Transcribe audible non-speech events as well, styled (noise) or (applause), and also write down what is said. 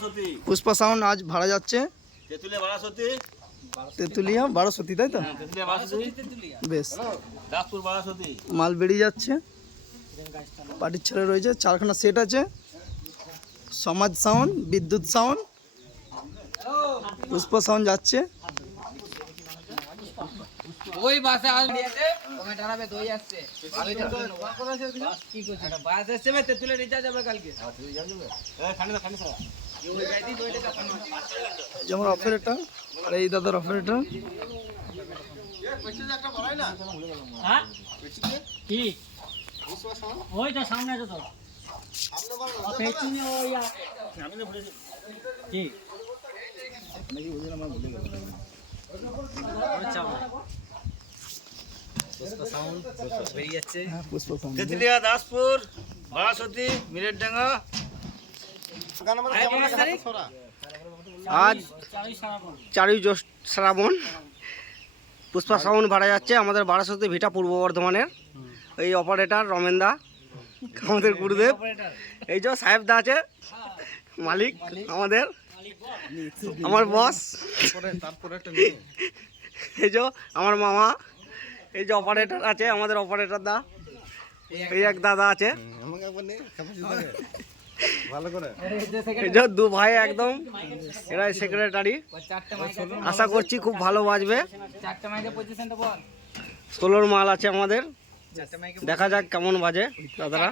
বারাসতি Pushpa sound আজ ভাড়া যাচ্ছে তেতুলিয়া বারাসতি তেঁতুলিয়া বারোসতি তাই তো হ্যাঁ, তেতুলিয়া বারাসতি বেশ দাসপুর বারাসতি মাল বেরিয়ে যাচ্ছে পার্টির ছেলে রয়েছে চারখানা সেট আছে সমাজ সাউন্ড বিদ্যুৎ সাউন্ড পুষ্পা সাউন্ড যাচ্ছে ওই বাসে আসবে কমেন্ট আনাবে দই আসছে কি করছিস বাস আসছে ভাই তেতুলে রিচার্জ হবে কালকে যেমন অপারেটর আর এই দাদার অপারেটর হ্যাঁ? কি? ওই তো সামনে আছে তো। হ্যাঁ পুষ্পা দাসপুর বারাসতি মিরেরডাঙ্গা আজ চারই জ্যৈষ্ঠ শ্রাবণ। পুষ্পা শ্রাবণ ভাড়া যাচ্ছে আমাদের বারাসতি ভিটা পূর্ব বর্ধমানের। এই অপারেটর রমেনদা আমাদের গুরুদেব। এই যে সাহেব দা আছে মালিক আমাদের। আমার বস। (laughs) এই যে আমার মামা। এই যে অপারেটর আছে আমাদের অপারেটর দা। এই এক দাদা আছে। (laughs) এই যে দু ভাই একদম এরাই সেক্রেটারি আশা করছি খুব ভালো বাজবে। ষোলোর মাল আছে আমাদের। দেখা যাক কেমন বাজে দাদারা।